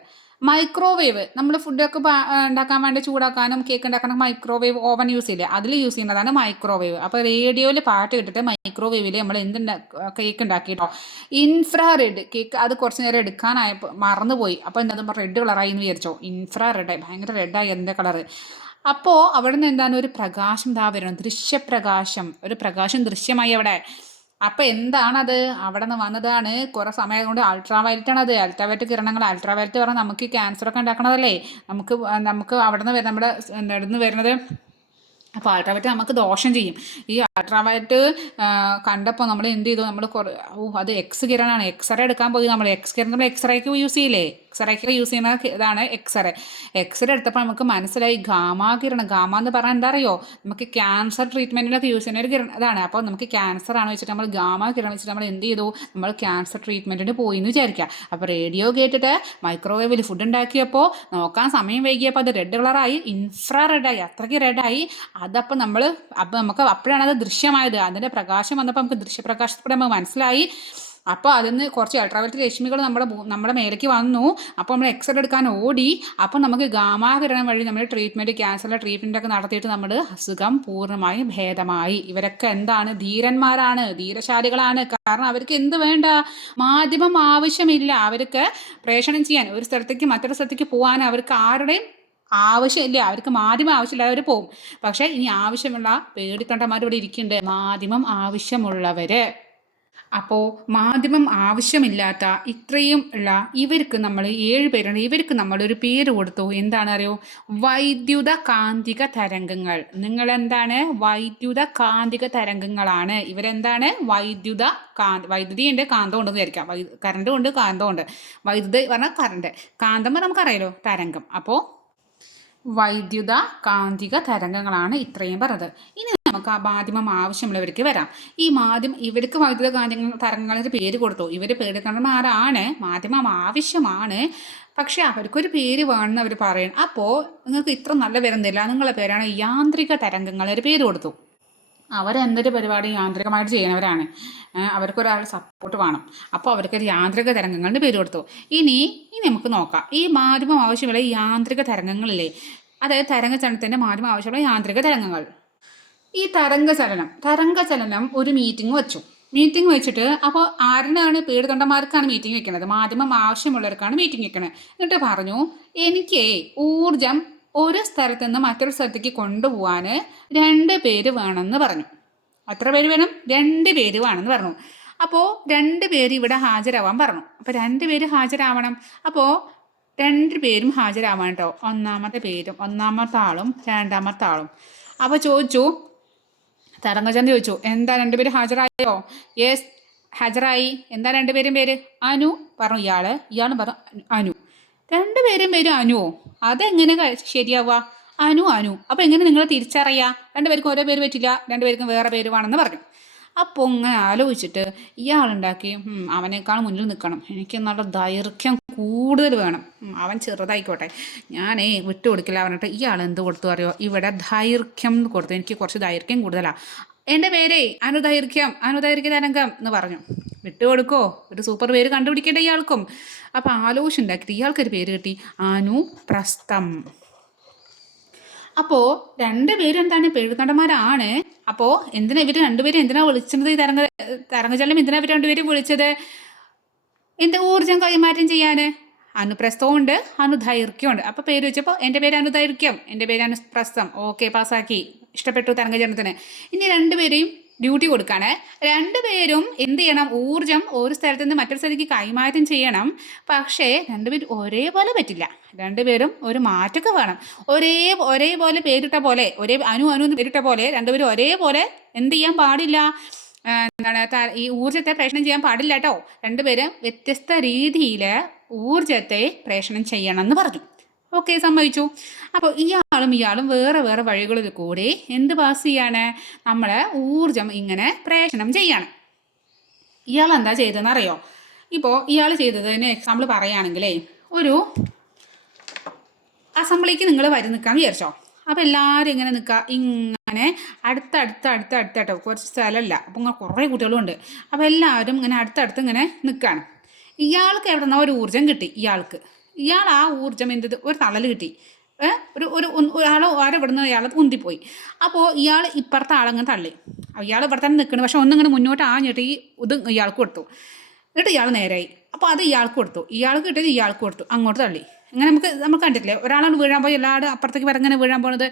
മൈക്രോവേവ് നമ്മൾ ഫുഡൊക്കെ ഉണ്ടാക്കാൻ വേണ്ടി ചൂടാക്കാനും കേക്ക് ഉണ്ടാക്കാനും മൈക്രോവേവ് ഓവൻ യൂസ് ചെയ്യില്ലേ? അതിൽ യൂസ് ചെയ്യുന്നതാണ് മൈക്രോവേവ് അപ്പോൾ റേഡിയോയിൽ പാട്ട് കേട്ടിട്ട് മൈക്രോവേവിൽ നമ്മൾ എന്ത് കേക്ക് ഉണ്ടാക്കിയിട്ടോ ഇൻഫ്രാറെഡ് കേക്ക് അത് കുറച്ച് നേരം എടുക്കാനായപ്പോൾ മറന്നുപോയി. അപ്പോൾ എന്താ റെഡ് കളറായി എന്ന് വിചാരിച്ചോ? ഇൻഫ്രാറെഡ് ഭയങ്കര റെഡായി എന്താ കളറ് അപ്പോൾ അവിടെ നിന്ന് എന്താണ് ഒരു പ്രകാശം ഇതാ വരണം ദൃശ്യപ്രകാശം ഒരു പ്രകാശം ദൃശ്യമായി അവിടെ. അപ്പോൾ എന്താണത്? അവിടെ നിന്ന് വന്നതാണ് കുറേ സമയം കൊണ്ട് അൾട്രാ വയലറ്റ് ആണ് അത് അൾട്രാ വയലറ്റ് കിരണങ്ങൾ അൾട്രാ വയലറ്റ് പറഞ്ഞാൽ നമുക്ക് ക്യാൻസർ ഒക്കെ ഉണ്ടാക്കണതല്ലേ? നമുക്ക് നമുക്ക് അവിടെ നിന്ന് നമ്മുടെ നിന്ന് വരുന്നത്. അപ്പോൾ അൾട്രാവയലറ്റ് നമുക്ക് ദോഷം ചെയ്യും. ഈ അൾട്രാവയലറ്റ് കണ്ടപ്പോൾ നമ്മൾ എന്ത് ചെയ്തു? നമ്മൾ കുറേ ഓ അത് എക്സ് കിരണാണ്. എക്സ്റേ എടുക്കാൻ പോയി. നമ്മൾ എക്സ് കിരൺ നമ്മൾ എക്സ്റേക്ക് യൂസ് ചെയ്യില്ലേ? എക്സ്റേക്ക് യൂസ് ചെയ്യുന്ന ഇതാണ് എക്സ്റേ എക്സ്റേ എടുത്തപ്പോൾ നമുക്ക് മനസ്സിലായി ഗാമാ കിരണം. ഗാമ എന്ന് പറഞ്ഞാൽ എന്താ അറിയോ? നമുക്ക് ക്യാൻസർ ട്രീറ്റ്മെന്റിനൊക്കെ യൂസ് ചെയ്യുന്ന ഒരു കിരണം ഇതാണ്. അപ്പോൾ നമുക്ക് ക്യാൻസർ ആണ് വെച്ചിട്ട് നമ്മൾ ഗാമ കിരണം വെച്ചിട്ട് നമ്മൾ എന്ത് ചെയ്തു? നമ്മൾ ക്യാൻസർ ട്രീറ്റ്മെന്റിന് പോയി എന്ന് വിചാരിക്കുക അപ്പോൾ റേഡിയോ കേട്ടിട്ട് മൈക്രോവേവിൽ ഫുഡ് ഉണ്ടാക്കിയപ്പോൾ നോക്കാൻ സമയം വൈകിയപ്പോൾ അത് റെഡ് കളറായി ഇൻഫ്രാ റെഡായി അത്രയ്ക്ക് റെഡായി അതപ്പോൾ നമ്മൾ അപ്പോൾ നമുക്ക് അപ്പോഴാണ് അത് ദൃശ്യമായത്. അതിന്റെ പ്രകാശം വന്നപ്പോൾ നമുക്ക് ദൃശ്യപ്രകാശത്തിലൂടെ നമുക്ക് മനസ്സിലായി. അപ്പോൾ അതിന് കുറച്ച് അൾട്രാവയലറ്റ് രശ്മികൾ നമ്മുടെ നമ്മുടെ മേലേക്ക് വന്നു. അപ്പോൾ നമ്മൾ എക്സ്റേ എടുക്കാൻ ഓടി. അപ്പോൾ നമുക്ക് ഗാമാകിരണം വഴി നമ്മൾ ട്രീറ്റ്മെന്റ് ക്യാൻസറിലെ ട്രീറ്റ്മെന്റ് ഒക്കെ നടത്തിയിട്ട് നമ്മുടെ അസുഖം പൂർണമായും ഭേദമായി. ഇവരൊക്കെ എന്താണ്? ധീരന്മാരാണ്. ധീരശാലികളാണ്. കാരണം അവർക്ക് എന്ത് വേണ്ട? മാധ്യമം ആവശ്യമില്ല. അവർക്ക് പ്രേഷണം ചെയ്യാൻ. ഒരു സ്ഥലത്തേക്ക് മറ്റൊരു സ്ഥലത്തേക്ക് പോകാൻ അവർക്ക് ആരുടെയും ആവശ്യമില്ല. അവർക്ക് മാധ്യമം ആവശ്യമില്ലാതെ അവർ പോകും പക്ഷേ ഇനി ആവശ്യമുള്ള പേടിത്തൊണ്ടന്മാർ ഇവിടെ ഇരിക്കുന്നുണ്ട് മാധ്യമം ആവശ്യമുള്ളവര്. അപ്പോൾ മാധ്യമം ആവശ്യമില്ലാത്ത ഇത്രയും ഉള്ള ഇവർക്ക് നമ്മൾ ഏഴ് പേരുണ്ട് ഇവർക്ക് നമ്മളൊരു പേര് കൊടുത്തു? എന്താണ് അറിയോ വൈദ്യുത കാന്തിക തരംഗങ്ങൾ. നിങ്ങൾ എന്താണ് വൈദ്യുത കാന്തിക തരംഗങ്ങളാണ് ഇവരെന്താണ്? വൈദ്യുത കാന്ത വൈദ്യുതി ഉണ്ട് കാന്തം ഉണ്ടെന്ന് വിചാരിക്കാം. വൈ കറണ്ടും ഉണ്ട് കാന്തം ഉണ്ട്. വൈദ്യുതി പറഞ്ഞാൽ കറണ്ട്. കാന്തം നമുക്കറിയാലോ തരംഗം. അപ്പോൾ വൈദ്യുത കാന്തിക തരംഗങ്ങളാണ് ഇത്രയും പറഞ്ഞത്. ഇനി നമുക്ക് ആ മാധ്യമം ആവശ്യമുള്ളവർക്ക് വരാം. ഈ മാധ്യമം ഇവർക്ക് വൈദ്യുത കാന്തിക തരംഗങ്ങളുടെ പേര് കൊടുത്തു. ഇവർ പേടിക്കണമാരാണ് മാധ്യമം ആവശ്യമാണ്. പക്ഷേ അവർക്കൊരു പേര് വേണമെന്ന് അവർ പറയണം. അപ്പോൾ നിങ്ങൾക്ക് ഇത്ര നല്ല വരുന്നില്ല നിങ്ങളുടെ പേരാണ് യാന്ത്രിക തരംഗങ്ങളൊരു പേര് കൊടുത്തു. അവരെന്തൊരു പരിപാടി യാന്ത്രികമായിട്ട് ചെയ്യുന്നവരാണ്. അവർക്കൊരാൾ സപ്പോർട്ട് വേണം. അപ്പോൾ അവർക്കൊരു യാന്ത്രിക തരംഗങ്ങളുടെ പേര് കൊടുത്തു. ഇനി ഇനി നമുക്ക് നോക്കാം. ഈ മാധ്യമം ആവശ്യമുള്ള യാന്ത്രിക തരംഗങ്ങളില്ലേ? അതായത് തരംഗചലനത്തിന്റെ മാധ്യമം ആവശ്യമുള്ള യാന്ത്രിക തരംഗങ്ങൾ. ഈ തരംഗചലനം തരംഗചലനം ഒരു മീറ്റിംഗ് വെച്ചു. മീറ്റിംഗ് വെച്ചിട്ട് അപ്പോൾ ആരിനാണ് പേടിതൊണ്ടന്മാർക്കാണ് മീറ്റിംഗ് വെക്കുന്നത് മാധ്യമം ആവശ്യമുള്ളവർക്കാണ് മീറ്റിംഗ് വെക്കുന്നത് എന്നിട്ട് പറഞ്ഞു എനിക്ക് ഊർജം ഒരു സ്ഥലത്ത് നിന്ന് മറ്റൊരു സ്ഥലത്തേക്ക് കൊണ്ടുപോകാൻ രണ്ട് പേര് വേണമെന്ന് പറഞ്ഞു. അത്ര പേര് വേണം? രണ്ട് പേര് വേണമെന്ന് പറഞ്ഞു. അപ്പോൾ രണ്ട് പേര് ഇവിടെ ഹാജരാവാൻ പറഞ്ഞു. അപ്പോൾ രണ്ട് പേര് ഹാജരാവണം. അപ്പോൾ രണ്ട് പേരും ഹാജരാവാൻ കേട്ടോ. ഒന്നാമത്തെ പേരും ഒന്നാമത്തെ ആളും രണ്ടാമത്തെ ആളും. അപ്പോൾ ചോദിച്ചു തരംഗചന്ദ് ചോദിച്ചു എന്താ രണ്ട് പേര് ഹാജരായോ? യെസ് ഹാജരായി. എന്താ രണ്ടുപേരും പേര്? അനു പറഞ്ഞു. ഇയാൾ ഇയാളും പറഞ്ഞു അനു. രണ്ടുപേരും വരും അനുവോ അതെങ്ങനെ ശരിയാവുക? അനു അനു. അപ്പോൾ എങ്ങനെ നിങ്ങളെ തിരിച്ചറിയാ? രണ്ടുപേർക്കും ഓരോ പേര് പറ്റില്ല രണ്ടുപേർക്കും വേറെ പേര് വേണമെന്ന് പറഞ്ഞു. അപ്പോൾ ഇങ്ങനെ ആലോചിച്ചിട്ട് ഇയാളുണ്ടാക്കി അവനേക്കാൾ മുന്നിൽ നിൽക്കണം. എനിക്ക് നല്ല ദൈർഘ്യം കൂടുതൽ വേണം. അവൻ ചെറുതായിക്കോട്ടെ. ഞാനേ വിട്ടു കൊടുക്കില്ല പറഞ്ഞിട്ട് ഇയാൾ എന്ത് കൊടുത്തു അറിയോ? ഇവിടെ ദൈർഘ്യം കൊടുത്തു. എനിക്ക് കുറച്ച് ദൈർഘ്യം കൂടുതലാണ് എന്റെ പേരേ അനുദൈർഘ്യം അനുദൈർഘ്യ തരംഗം എന്ന് പറഞ്ഞു. വിട്ടുകൊടുക്കോ ഒരു സൂപ്പർ പേര് കണ്ടുപിടിക്കേണ്ട ഇയാൾക്കും. അപ്പോൾ ആലോചിച്ചുണ്ടാക്കിയിട്ട് ഇയാൾക്കൊരു പേര് കിട്ടി. ആനു പ്രസ്ഥം. അപ്പോൾ രണ്ടു എന്താണ്? പേഴുകണ്ടന്മാരാണ് അപ്പോൾ എന്തിനാ ഇവർ രണ്ടുപേരും എന്തിനാ വിളിച്ചത്? ഈ തരംഗ തരംഗജലം എന്തിനാ ഇവർ രണ്ടുപേരും വിളിച്ചത്? എന്ത് ഊർജം കൈമാറ്റം ചെയ്യാൻ അനുപ്രസ്തവും ഉണ്ട് അനുദൈർഘ്യമുണ്ട് അപ്പോൾ പേര് വെച്ചപ്പോൾ എന്റെ പേര് അനുദൈർഘ്യം. എന്റെ പേര് അനുപ്രസ്ഥം ഓക്കെ പാസ്സാക്കി. ഇഷ്ടപ്പെട്ടു തരംഗജലത്തിന് ഇനി രണ്ടുപേരെയും ഡ്യൂട്ടി കൊടുക്കാണ്. രണ്ടുപേരും എന്ത് ചെയ്യണം? ഊർജം ഒരു സ്ഥലത്ത് നിന്ന് മറ്റൊരു സ്ഥലത്തേക്ക് കൈമാറ്റം ചെയ്യണം. പക്ഷേ രണ്ടുപേരും ഒരേപോലെ പറ്റില്ല. രണ്ടുപേരും ഒരു മാറ്റമൊക്കെ വേണം. ഒരേ ഒരേപോലെ പേരിട്ട പോലെ ഒരേ അനു അനു എന്ന് പേരിട്ട പോലെ രണ്ടുപേരും ഒരേപോലെ എന്ത് ചെയ്യാൻ പാടില്ല? എന്താണ് ഈ ഊർജത്തെ പ്രേഷണം ചെയ്യാൻ പാടില്ല കേട്ടോ രണ്ടുപേരും വ്യത്യസ്ത രീതിയിൽ ഊർജത്തെ പ്രേഷണം ചെയ്യണം എന്ന് പറഞ്ഞു. ഓക്കെ സമ്മതിച്ചു. അപ്പോൾ ഇയാളും ഇയാളും വേറെ വേറെ വഴികളിൽ കൂടി എന്ത് പാസ് ചെയ്യാണ്? നമ്മളെ ഊർജം ഇങ്ങനെ പ്രേഷണം ചെയ്യാണ്. ഇയാൾ എന്താ ചെയ്തതെന്ന് അറിയോ? ഇപ്പോൾ ഇയാൾ ചെയ്തതിന് എക്സാമ്പിൾ പറയുകയാണെങ്കിലേ ഒരു അസംബ്ലിക്ക് നിങ്ങൾ വരി നിൽക്കാൻ വിചാരിച്ചോ? അപ്പോൾ എല്ലാവരും ഇങ്ങനെ നിൽക്കുക ഇങ്ങനെ അടുത്ത അടുത്ത അടുത്ത അടുത്തായിട്ടോ കുറച്ച് സ്ഥലമല്ല. അപ്പോൾ ഇങ്ങനെ കുറേ കുട്ടികളും ഉണ്ട് അപ്പോൾ എല്ലാവരും ഇങ്ങനെ അടുത്തടുത്ത് ഇങ്ങനെ നിൽക്കുകയാണ് ഇയാൾക്ക് എവിടെ നിന്നാ ഒരു ഊർജം കിട്ടി ഇയാൾക്ക്. ഇയാൾ ആ ഊർജം എന്ത് ഒരു തളൽ കിട്ടി? ഒരു ഒരു ഒരാൾ ആരെ ഇവിടെ നിന്ന് ഇയാൾ ഉന്തിപ്പോയി. അപ്പോൾ ഇയാൾ ഇപ്പുറത്തെ ആളങ്ങ് തള്ളി. ഇയാൾ ഇവിടെ തന്നെ നിൽക്കുന്നു പക്ഷെ ഒന്നിങ്ങനെ മുന്നോട്ട് ആഞ്ഞിട്ട് ഈ ഇത് ഇയാൾക്ക് കൊടുത്തു. എന്നിട്ട് ഇയാൾ നേരായി. അപ്പോൾ അത് ഇയാൾക്ക് കൊടുത്തു. ഇയാൾക്ക് കിട്ടിയത് ഇയാൾക്ക് കൊടുത്തു. അങ്ങോട്ട് തള്ളി. അങ്ങനെ നമുക്ക് നമുക്ക് കണ്ടിട്ടില്ലേ? ഒരാളാണ് വീഴാൻ പോയി. എല്ലാവരും അപ്പുറത്തേക്ക് വരങ്ങനെ വീഴാൻ പോണത്.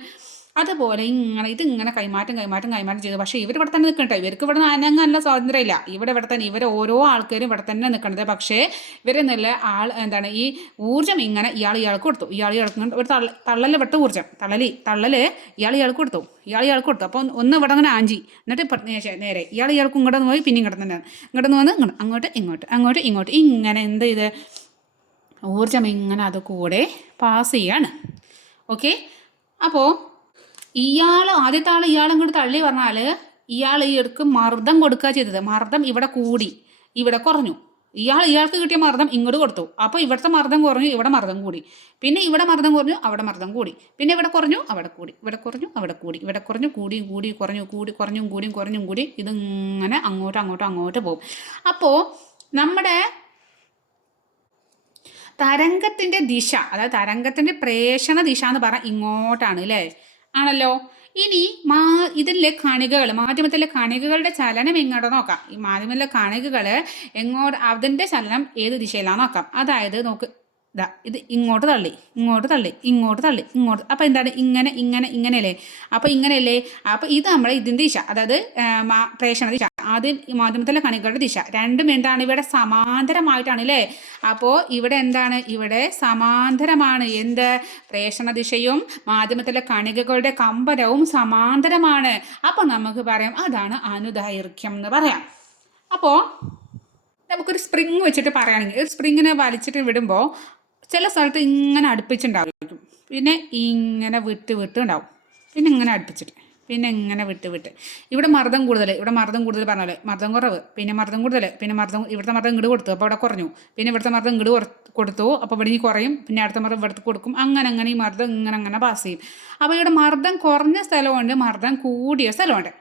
അതുപോലെ ഇങ്ങനെ ഇത് ഇങ്ങനെ കൈമാറ്റം കൈമാറ്റം കൈമാറ്റം ചെയ്തു. പക്ഷേ ഇവർ ഇവിടെ തന്നെ നിൽക്കട്ടെ ഇവർക്ക് ഇവിടെ അനങ്ങാനുള്ള സ്വാതന്ത്ര്യമില്ല. ഇവിടെ ഇവിടെ തന്നെ ഇവരെ ഓരോ ആൾക്കാരും ഇവിടെ തന്നെ നിൽക്കണത് പക്ഷേ ഇവരെ നല്ല ആൾ എന്താണ് ഈ ഊർജം ഇങ്ങനെ ഇയാൾ ഇയാൾക്ക് കൊടുത്തു. ഇയാൾ ഇയാൾക്ക് ഒരു തള്ള തള്ളൽ വിട്ട ഊർജം. തള്ളലി തള്ളൽ ഇയാൾ ഇയാൾക്ക് കൊടുത്തു. ഇയാൾ ഇയാൾക്ക് കൊടുത്തു. അപ്പോൾ ഒന്ന് ഇവിടെ അങ്ങനെ ആഞ്ചി. എന്നിട്ട് നേരെ. ഇയാൾ ഇയാൾക്ക് ഇങ്ങോട്ട് പോയി പിന്നെ ഇങ്ങോട്ട് തന്നെ ഇങ്ങോട്ട് വന്ന് അങ്ങോട്ട് ഇങ്ങോട്ട് അങ്ങോട്ട് ഇങ്ങോട്ട്. ഇങ്ങനെ എന്ത് ചെയ്ത് ഊർജം ഇങ്ങനെ അത് കൂടെ പാസ് ചെയ്യാണ്. ഓക്കെ? അപ്പോൾ ഇയാൾ ആദ്യത്തെ ആൾ ഇയാളും കൂടി തള്ളി പറഞ്ഞാൽ ഇയാൾ എടുക്ക് മർദ്ദം കൊടുക്കുക ചെയ്തത്. മർദ്ദം ഇവിടെ കൂടി. ഇവിടെ കുറഞ്ഞു. ഇയാൾ ഇയാൾക്ക് കിട്ടിയ മർദ്ദം ഇങ്ങോട്ട് കൊടുത്തു. അപ്പോൾ ഇവിടുത്തെ മർദ്ദം കുറഞ്ഞു ഇവിടെ മർദ്ദം കൂടി. പിന്നെ ഇവിടെ മർദ്ദം കുറഞ്ഞു അവിടെ മർദ്ദം കൂടി. പിന്നെ ഇവിടെ കുറഞ്ഞു അവിടെ കൂടി. ഇവിടെ കുറഞ്ഞു അവിടെ കൂടി. ഇവിടെ കുറഞ്ഞു കൂടിയും കൂടി കുറഞ്ഞു കൂടി കുറഞ്ഞും കൂടിയും കുറഞ്ഞും കൂടി. ഇതിങ്ങനെ അങ്ങോട്ടും അങ്ങോട്ടും അങ്ങോട്ട് പോകും. അപ്പോൾ നമ്മുടെ തരംഗത്തിന്റെ ദിശ അതായത് തരംഗത്തിന്റെ പ്രേഷണ ദിശ എന്ന് പറഞ്ഞാൽ ഇങ്ങോട്ടാണ് അല്ലേ? ആണല്ലോ? ഇനി മാ ഇതിലെ കണികകൾ മാധ്യമത്തിലെ കണികകളുടെ ചലനം എങ്ങോട്ട് നോക്കാം? ഈ മാധ്യമത്തിലെ കണികകൾ എങ്ങോട്ട് അതിന്റെ ചലനം ഏത് ദിശയിലാണ് നോക്കാം? അതായത് നോക്ക് ഇതാ ഇത് ഇങ്ങോട്ട് തള്ളി ഇങ്ങോട്ട് തള്ളി ഇങ്ങോട്ട് തള്ളി ഇങ്ങോട്ട്. അപ്പോൾ എന്താണ്? ഇങ്ങനെ ഇങ്ങനെ ഇങ്ങനെയല്ലേ? അപ്പോൾ ഇങ്ങനെയല്ലേ? അപ്പോൾ ഇത് നമ്മുടെ ഇതിന്റെ ദിശ അതായത് പ്രേഷണ ദിശ ആദ്യം മാധ്യമത്തിലെ കണികളുടെ ദിശ. രണ്ടും എന്താണ്? ഇവിടെ സമാന്തരമായിട്ടാണ് അല്ലേ അപ്പോൾ ഇവിടെ എന്താണ്? ഇവിടെ സമാന്തരമാണ്. എന്ത്? പ്രേഷണ ദിശയും മാധ്യമത്തിലെ കണികകളുടെ കമ്പനവും സമാന്തരമാണ്. അപ്പോൾ നമുക്ക് പറയാം അതാണ് അനുദൈർഘ്യം എന്ന് പറയാം. അപ്പോൾ നമുക്കൊരു സ്പ്രിങ് വെച്ചിട്ട് പറയുകയാണെങ്കിൽ സ്പ്രിങ്ങിനെ വലിച്ചിട്ട് വിടുമ്പോൾ ചില സ്ഥലത്ത് ഇങ്ങനെ അടുപ്പിച്ചുണ്ടാവും. പിന്നെ ഇങ്ങനെ വിട്ട് വിട്ട് ഉണ്ടാവും പിന്നെ ഇങ്ങനെ അടുപ്പിച്ചിട്ട് പിന്നെ ഇങ്ങനെ വിട്ട് വിട്ട്. ഇവിടെ മർദ്ദം കൂടുതൽ ഇവിടെ മർദ്ദം കൂടുതൽ പറഞ്ഞാൽ മർദ്ദം കുറവ് പിന്നെ മർദ്ദം കൂടുതൽ പിന്നെ മർദ്ദം ഇവിടുത്തെ മർദ്ദം ഇങ്ങോട്ട് കൊടുത്തു അപ്പോൾ അവിടെ കുറഞ്ഞു. പിന്നെ ഇവിടുത്തെ മർദ്ദം ഇങ്ങോട്ട് കൊടുത്തു അപ്പോൾ ഇവിടെ ഇനി കുറയും. പിന്നെ അടുത്ത മർദ്ദം ഇവിടുത്തെ കൊടുക്കും. അങ്ങനെ അങ്ങനെ ഈ മർദ്ദം ഇങ്ങനെ അങ്ങനെ പാസ് ചെയ്യും. അപ്പോൾ ഇവിടെ മർദ്ദം കുറഞ്ഞ സ്ഥലമുണ്ട് മർദ്ദം കൂടിയ സ്ഥലമുണ്ട്.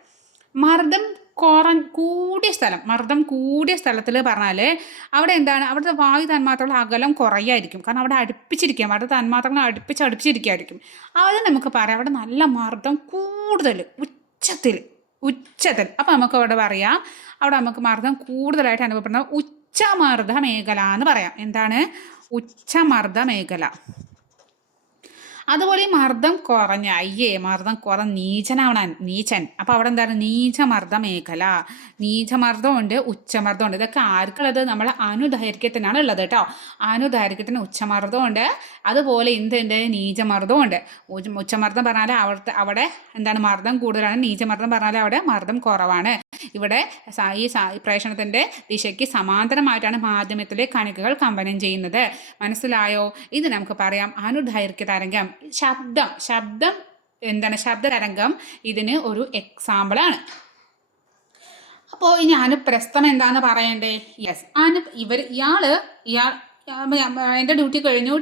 മർദ്ദം കുറ കൂടിയ സ്ഥലം മർദ്ദം കൂടിയ സ്ഥലത്തിൽ പറഞ്ഞാൽ അവിടെ എന്താണ്? അവിടുത്തെ വായു തന്മാത്രകൾ അകലം കുറയായിരിക്കും. കാരണം അവിടെ അടുപ്പിച്ചിരിക്കാം. അവിടെ തന്മാത്രകൾ അടുപ്പിച്ച് അടുപ്പിച്ചിരിക്കുകയായിരിക്കും അത് നമുക്ക് പറയാം അവിടെ നല്ല മർദ്ദം കൂടുതൽ ഉച്ചത്തിൽ ഉച്ചത്തിൽ. അപ്പോൾ നമുക്ക് അവിടെ പറയാം അവിടെ നമുക്ക് മർദ്ദം കൂടുതലായിട്ട് അനുഭവപ്പെടുന്ന ഉച്ചമർദ്ദ മേഖല എന്ന് പറയാം. എന്താണ്? ഉച്ചമർദ്ദ മേഖല. അതുപോലെ ഈ മർദ്ദം കുറഞ്ഞ അയ്യേ മർദ്ദം കുറഞ്ഞ നീചനാവണ നീചൻ. അപ്പോൾ അവിടെ എന്താണ്? നീചമർദ്ദ മേഖല. നീചമർദ്ദമുണ്ട് ഉച്ചമർദ്ദമുണ്ട്. ഇതൊക്കെ ആർക്കുള്ളത്? നമ്മൾ അനുദൈർഘ്യത്തിനാണ് ഉള്ളത് കേട്ടോ. അനുദൈർഘ്യത്തിന് ഉച്ചമർദ്ദമുണ്ട്. അതുപോലെ എന്തുണ്ട് നീചമർദ്ദമുണ്ട്. ഉച്ചമർദ്ദം പറഞ്ഞാൽ അവിടുത്തെ അവിടെ എന്താണ്? മർദ്ദം കൂടുതലാണ്. നീചമർദ്ദം പറഞ്ഞാൽ അവിടെ മർദ്ദം കുറവാണ്. ഇവിടെ ഈ പ്രേഷണത്തിന്റെ ദിശയ്ക്ക് സമാന്തരമായിട്ടാണ് മാധ്യമത്തിലെ കണികകൾ കമ്പനം ചെയ്യുന്നത്. മനസ്സിലായോ? ഇത് നമുക്ക് പറയാം. അനുദൈർഘ്യ തരംഗം. ശബ്ദം. ശബ്ദം എന്താണ്? ശബ്ദ തരംഗം ഇതിന് ഒരു എക്സാമ്പിളാണ് അപ്പോൾ ഇനി പ്രസ്തം എന്താന്ന് പറയണ്ടേ? യെസ് അനു ഇവർ ഇയാൾ ഇയാൾ എന്റെ ഡ്യൂട്ടി കഴിഞ്ഞു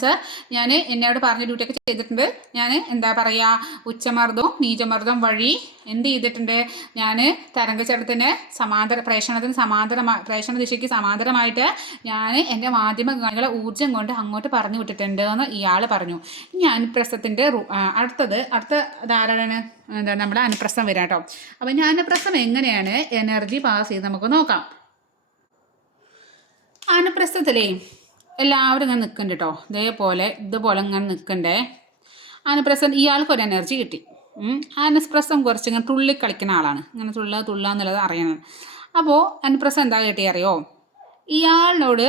സർ. ഞാൻ എന്നോട് പറഞ്ഞ ഡ്യൂട്ടിയൊക്കെ ചെയ്തിട്ടുണ്ട്. ഞാൻ എന്താ പറയുക ഉച്ചമർദ്ദവും നീചമർദ്ദവും വഴി എന്ത് ചെയ്തിട്ടുണ്ട്? ഞാൻ തരംഗചലനത്തിന് സമാന്തര പ്രേഷണത്തിന് സമാന്തരമായി പ്രേഷണ ദിശയ്ക്ക് സമാന്തരമായിട്ട് ഞാൻ എന്റെ മാധ്യമങ്ങളെ ഊർജം കൊണ്ട് അങ്ങോട്ട് പറഞ്ഞു വിട്ടിട്ടുണ്ട് എന്ന് ഇയാൾ പറഞ്ഞു. ഇനി അനുപ്രസ്ഥത്തിന്റെ അടുത്തത് അടുത്ത ധാരാളമാണ് എന്താ നമ്മുടെ അനുപ്രസ്ഥം വരാം കേട്ടോ അപ്പം ഞാൻ അനുപ്രസ്ഥം എങ്ങനെയാണ്? എനർജി പാസ് ചെയ്ത് നമുക്ക് നോക്കാം. ആനപ്രസ്ഥത്തിലേ എല്ലാവരും ഇങ്ങനെ നിൽക്കുന്നുണ്ട് കേട്ടോ ഇതേപോലെ ഇതുപോലെ ഇങ്ങനെ നിൽക്കണ്ടേ ഇയാൾക്ക് ഒരു എനർജി കിട്ടി. ആനപ്രസ്ഥം കുറച്ച് ഇങ്ങനെ തുള്ളി കളിക്കുന്ന ആളാണ്. ഇങ്ങനെ തുള്ള തുള്ള എന്നുള്ളത് അറിയണം. അപ്പോൾ ആനപ്രസ്ഥം എന്താ കിട്ടി അറിയോ? ഇയാളിനോട്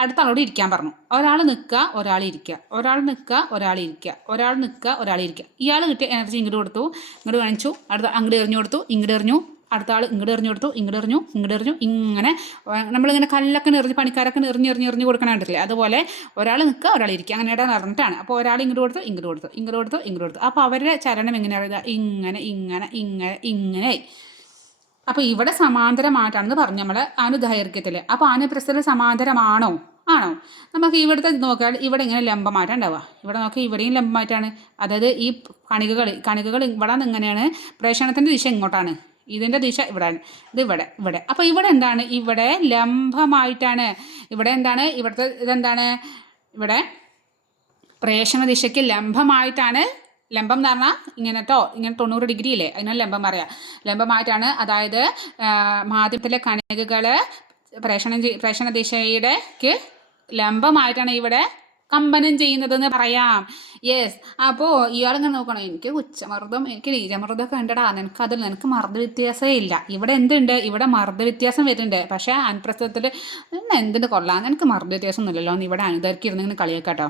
അടുത്ത ആളോട് ഇരിക്കാൻ പറഞ്ഞു. ഒരാൾ നിൽക്കുക ഒരാൾ ഇരിക്കുക ഒരാൾ നിൽക്കുക ഒരാൾ ഇരിക്കുക ഒരാൾ നിൽക്കുക ഒരാൾ ഇരിക്കുക ഇയാൾ കിട്ടിയ എനർജി ഇങ്ങോട്ട് കൊടുത്തു. ഇങ്ങോട്ട് കാണിച്ചു. അടുത്ത അങ്ങോട്ട് എറിഞ്ഞു കൊടുത്തു. ഇങ്ങോട്ട് എറിഞ്ഞു. അടുത്ത ആൾ ഇങ്ങോട്ട് എറിഞ്ഞു കൊടുത്തു ഇങ്ങോട്ട് എറിഞ്ഞു ഇങ്ങോട്ട് എറിഞ്ഞു ഇങ്ങനെ നമ്മളിങ്ങനെ കല്ലൊക്കെ എറിഞ്ഞ് പണിക്കാരൊക്കെ എറിഞ്ഞ് എറിഞ്ഞ് എറിഞ്ഞ് കൊടുക്കണ കണ്ടില്ലേ അതുപോലെ ഒരാൾ നിൽക്കുക ഒരാൾ ഇരിക്കുക അങ്ങനെ ഇടാൻ അറിഞ്ഞിട്ടാണ് അപ്പോൾ ഒരാൾ ഇങ്ങോട്ട് കൊടുത്തു ഇങ്ങോട്ട് കൊടുത്തു ഇങ്ങോട്ട് കൊടുത്തു ഇങ്ങോട്ട് കൊടുത്തു. അപ്പോൾ അവരുടെ ചരണം എങ്ങനെയാണ് ഇങ്ങനെ ഇങ്ങനെ ഇങ്ങനെ ഇങ്ങനെ. അപ്പോൾ ഇവിടെ സമാന്തരമായിട്ടാണെന്ന് പറഞ്ഞു നമ്മൾ അനുദൈർഘ്യത്തിൽ അപ്പോൾ അനുപ്രസരം സമാന്തരമാണോ? ആണോ? നമുക്ക് ഇവിടുത്തെ നോക്കിയാൽ ഇവിടെ ഇങ്ങനെ ലംബമായിട്ടാണ് ഉണ്ടാവുക. ഇവിടെ നോക്കി ഇവിടെയും ലംബമായിട്ടാണ്. അതായത് ഈ കണികകൾ കണികകൾ ഇവിടെ നിന്ന് ഇങ്ങനെയാണ്. പ്രേഷണത്തിന്റെ ദിശ ഇങ്ങോട്ടാണ്. ഇതിന്റെ ദിശ ഇവിടെയാണ് ഇത് ഇവിടെ ഇവിടെ. അപ്പോൾ ഇവിടെ എന്താണ്? ഇവിടെ ലംബമായിട്ടാണ്. ഇവിടെ എന്താണ്? ഇവിടുത്തെ ഇതെന്താണ്? ഇവിടെ പ്രേഷണ ദിശയ്ക്ക് ലംബമായിട്ടാണ് ലംബം എന്ന് പറഞ്ഞാൽ ഇങ്ങനത്തോ ഇങ്ങനെ തൊണ്ണൂറ് ഡിഗ്രി ഇല്ലേ? അതിനാണ് ലംബം പറയാം. ലംബമായിട്ടാണ് അതായത് മാധ്യമത്തിലെ കണികകൾ പ്രേഷണം പ്രേഷണ ദിശയുടെക്ക് ലംബമായിട്ടാണ് ഇവിടെ കമ്പനം ചെയ്യുന്നതെന്ന് പറയാം. യെസ് അപ്പോ ഇയാളിങ്ങനെ നോക്കണം എനിക്ക് ഉച്ചമർദ്ദം എനിക്ക് നീചമർദ്ദമൊക്കെ ഉണ്ടടാ. നിനക്ക് അതിൽ നിനക്ക് മർദ്ദ വ്യത്യാസമേ ഇല്ല. ഇവിടെ എന്തുണ്ട്? ഇവിടെ മർദ്ദ വ്യത്യാസം വരുന്നുണ്ട്. പക്ഷേ അനുപ്രസ്ഥത്തിൽ എന്തിന് കൊള്ളാം. നിനക്ക് മർദ്ദ വ്യത്യാസം ഒന്നുമില്ലല്ലോ ഇവിടെ ഇങ്ങനെ കളിയാക്കാട്ടോ.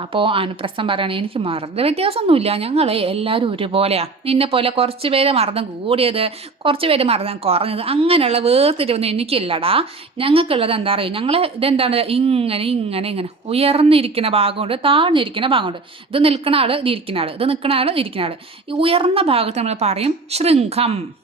അപ്പോൾ അനുപ്രസ്ഥം പറയണേ എനിക്ക് മർദ്ദ വ്യത്യാസമൊന്നുമില്ല. ഞങ്ങൾ എല്ലാവരും ഒരുപോലെയാണ് നിന്നെ പോലെ കുറച്ച് പേര് മർദ്ദം കൂടിയത് കുറച്ച് പേര് മർദ്ദം കുറഞ്ഞത് അങ്ങനെയുള്ള വേർതിരിവൊന്നും എനിക്കില്ലടാ. ഞങ്ങൾക്കുള്ളത് എന്താ പറയുക ഞങ്ങൾ ഇതെന്താണ്? ഇങ്ങനെ ഇങ്ങനെ ഇങ്ങനെ. ഉയർന്നിരിക്കുന്ന ഭാഗമുണ്ട് താഴ്ന്നിരിക്കുന്ന ഭാഗമുണ്ട്. ഇത് നിൽക്കുന്ന ആൾ ഇരിക്കുന്ന ആൾ ഇത് നിൽക്കുന്ന ആൾ ഇരിക്കുന്ന ആൾ ഈ ഉയർന്ന ഭാഗത്ത് നമ്മൾ പറയും ശൃംഖം.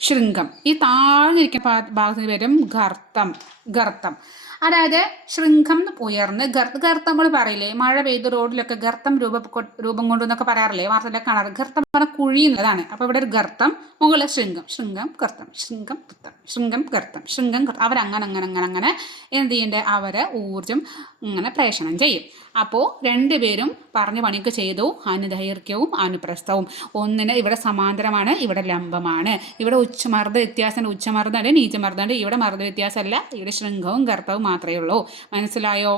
ശൃംഖം. ഈ താഴ്ന്നിരിക്കുന്ന ഭാഗത്തിന് പേരും ഗർത്തം ഗർത്തം അതായത് ശൃംഖം ഉയർന്ന് ഗർ ഗർത്തം നമ്മൾ പറയില്ലേ? മഴ പെയ്ത് റോഡിലൊക്കെ ഗർത്തം രൂപ രൂപം കൊണ്ടു എന്നൊക്കെ പറയാറില്ലേ? വാർത്തയിലൊക്കെ കാണാറ്. ഗർത്തം പറഞ്ഞാൽ കുഴി എന്നുള്ളതാണ് അപ്പോൾ ഇവിടെ ഒരു ഗർത്തം മുകളിൽ ശൃംഗം ശൃംഗം ഗർത്തം. ശൃംഗം ഗർത്തം. ശൃംഗം ഗർത്തം. ഗർത്തം. അവരങ്ങനെ അങ്ങനെ അങ്ങനെ അങ്ങനെ എന്ത് ചെയ്യണ്ടേ അവരെ ഊർജം ഇങ്ങനെ പ്രേഷണം ചെയ്യും. അപ്പോൾ രണ്ടുപേരും പറഞ്ഞു പണിയൊക്കെ ചെയ്തു. അനുദൈർഘ്യവും അനുപ്രസ്ഥവും. ഒന്നിന് ഇവിടെ സമാന്തരമാണ് ഇവിടെ ലംബമാണ്. ഇവിടെ ഉച്ചമർദ്ദ വ്യത്യാസമുണ്ട്. ഉച്ചമർദ്ദമുണ്ട് നീചമർദ്ദമുണ്ട് ഇവിടെ മർദ്ദ വ്യത്യാസമല്ല. ഇവിടെ ശൃംഖവും ഗർത്തവും മാത്രമേ ഉള്ളൂ മനസ്സിലായോ?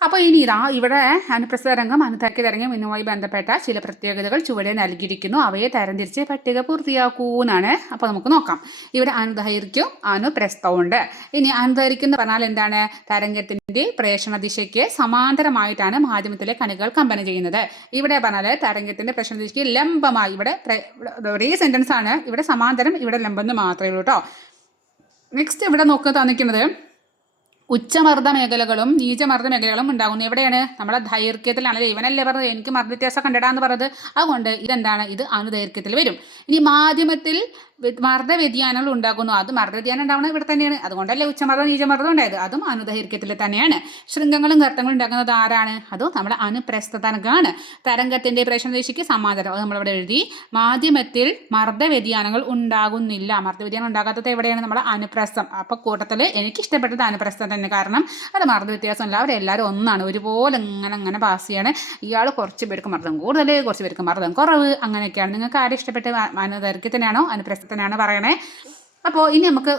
അപ്പോൾ ഇനി ഇതാ ഇവിടെ അനുപ്രസ്ഥ രംഗം അനുതാക്കി തരംഗം എന്നുമായി ബന്ധപ്പെട്ട ചില പ്രത്യേകതകൾ ചുവടെ നൽകിയിരിക്കുന്നു. അവയെ തരംതിരിച്ച് പട്ടിക പൂർത്തിയാക്കൂ എന്നാണ് അപ്പോൾ നമുക്ക് നോക്കാം. ഇവിടെ അനുദൈർഘ്യം അനുപ്രസ്ഥവും ഉണ്ട് ഇനി അനുദൈർഘ്യം പറഞ്ഞാൽ എന്താണ്? തരംഗത്തിന്റെ പ്രേഷണ ദിശയ്ക്ക് സമാന്തരമായിട്ടാണ് മാധ്യമത്തിലെ കണികൾ കമ്പന ചെയ്യുന്നത്. ഇവിടെ പറഞ്ഞാൽ തരംഗത്തിന്റെ പ്രേഷണ ദിശയ്ക്ക് ലംബമായി ഇവിടെ ഒരേ സെന്റൻസ് ആണ്. ഇവിടെ സമാന്തരം ഇവിടെ ലംബം എന്ന് മാത്രമേ ഉള്ളൂ കേട്ടോ നെക്സ്റ്റ് ഇവിടെ നോക്കുക തന്നിരിക്കുന്നത് ഉച്ചമർദ്ദ മേഖലകളും നീചമർദ്ദ മേഖലകളും ഉണ്ടാകുന്നു. എവിടെയാണ്? നമ്മളെ ദൈർഘ്യത്തിലാണല്ലേ? ഇവനല്ലേ പറഞ്ഞത്? എനിക്ക് മർദ്ദ വ്യത്യാസം കണ്ടിടാന്ന് പറഞ്ഞത്. അതുകൊണ്ട് ഇതെന്താണ്? ഇത് അണുദൈർഘ്യത്തിൽ വരും. ഇനി മാധ്യമത്തിൽ മർദ്ദ വ്യതിയാനങ്ങൾ ഉണ്ടാകുന്നു അത് മർദ്ദ വ്യതിയാനം ഉണ്ടാവുന്നത് ഇവിടെ തന്നെയാണ്. അതുകൊണ്ടല്ലേ ഉച്ചമർദ്ദം നീചമർദ്ദം ഉണ്ടായത്? അതും അനുദൈർഘ്യത്തിൽ തന്നെയാണ്. ശൃംഗങ്ങളും ഗർത്തങ്ങളും ഉണ്ടാക്കുന്നത് ആരാണ്? അതും നമ്മുടെ അനുപ്രസ്ഥ തരംഗമാണ് തരംഗത്തിന്റെ പ്രശ്നദേശിക്ക് സമാന്തരം. അത് നമ്മളിവിടെ എഴുതി. മാധ്യമത്തിൽ മർദ്ദ വ്യതിയാനങ്ങൾ ഉണ്ടാകുന്നില്ല. മർദ്ദ വ്യതിയാനം ഉണ്ടാകാത്തത് എവിടെയാണ്? നമ്മുടെ അനുപ്രസ്ഥം. അപ്പോൾ കൂട്ടത്തിൽ എനിക്ക് ഇഷ്ടപ്പെട്ടത് അനുപ്രസ്ഥം തന്നെ. കാരണം അത് മർദ്ദ വ്യത്യാസമില്ല. അവരെല്ലാവരും ഒന്നാണ്. ഒരുപോലെ ഇങ്ങനെ അങ്ങനെ പാസ് ചെയ്യാണ്. ഇയാൾ കുറച്ച് പേർക്ക് മർദ്ദം കൂടുതൽ കുറച്ച് പേർക്ക് മർദ്ദം കുറവ്. അങ്ങനെയൊക്കെയാണ്. നിങ്ങൾക്ക് ആരും ഇഷ്ടപ്പെട്ട? അനുദൈർഘ്യത്തിനാണോ അനുപ്രസ്ഥത്തിനാണോ പറയണേ. അപ്പോൾ ഇനി നമുക്ക്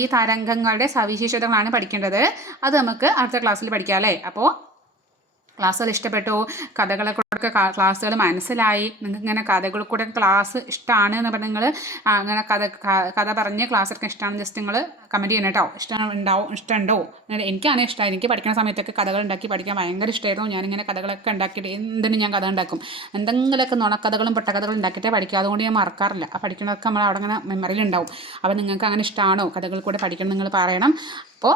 ഈ തരംഗങ്ങളുടെ സവിശേഷതകളാണ് പഠിക്കേണ്ടത്. അത് നമുക്ക് അടുത്ത ക്ലാസ്സിൽ പഠിക്കാം അല്ലേ അപ്പോൾ ക്ലാസ്സുകൾ ഇഷ്ടപ്പെട്ടു കഥകളെ കൂടെ ക്ലാസ്സുകൾ മനസ്സിലായി നിങ്ങൾക്ക് ഇങ്ങനെ കഥകൾ കൂടെ ക്ലാസ് ഇഷ്ടമാണ് എന്ന് പറഞ്ഞാൽ നിങ്ങൾ അങ്ങനെ കഥ കഥ പറഞ്ഞ് ക്ലാസ് എടുക്കാൻ ഇഷ്ടമാണ് ജസ്റ്റ് നിങ്ങൾ കമന്റ് ചെയ്യണം കേട്ടോ. ഇഷ്ടം ഉണ്ടാവും ഇഷ്ടമുണ്ടോ എനിക്കാണ് ഇഷ്ടം. എനിക്ക് പഠിക്കുന്ന സമയത്തൊക്കെ കഥകൾ ഉണ്ടാക്കി പഠിക്കാൻ ഭയങ്കര ഇഷ്ടമായിരുന്നു ഞാനിങ്ങനെ കഥകളൊക്കെ ഉണ്ടാക്കിയിട്ട് എന്തിനും ഞാൻ കഥ ഉണ്ടാക്കും. എന്തെങ്കിലുമൊക്കെ നുണക്കഥകളും പൊട്ടക്കഥകളും ഉണ്ടാക്കിയിട്ടേ പഠിക്കുക അതുകൊണ്ട് ഞാൻ മറക്കാറില്ല. ആ പഠിക്കുന്നതൊക്കെ നമ്മൾ അവിടെ അങ്ങനെ മെമ്മറിയിൽ ഉണ്ടാവും. അപ്പോൾ നിങ്ങൾക്ക് അങ്ങനെ ഇഷ്ടമാണോ കഥകൾ കൂടെ പഠിക്കണം നിങ്ങൾ പറയണം. അപ്പോൾ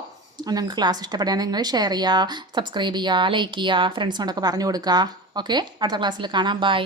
നിങ്ങൾക്ക് ക്ലാസ് ഇഷ്ടപ്പെടുകയാണെങ്കിൽ നിങ്ങൾ ഷെയർ ചെയ്യുക സബ്സ്ക്രൈബ് ചെയ്യുക ലൈക്ക് ചെയ്യുക ഫ്രണ്ട്സിനോടൊക്കെ പറഞ്ഞു കൊടുക്കുക. ഓക്കെ അടുത്ത ക്ലാസ്സിൽ കാണാം. ബൈ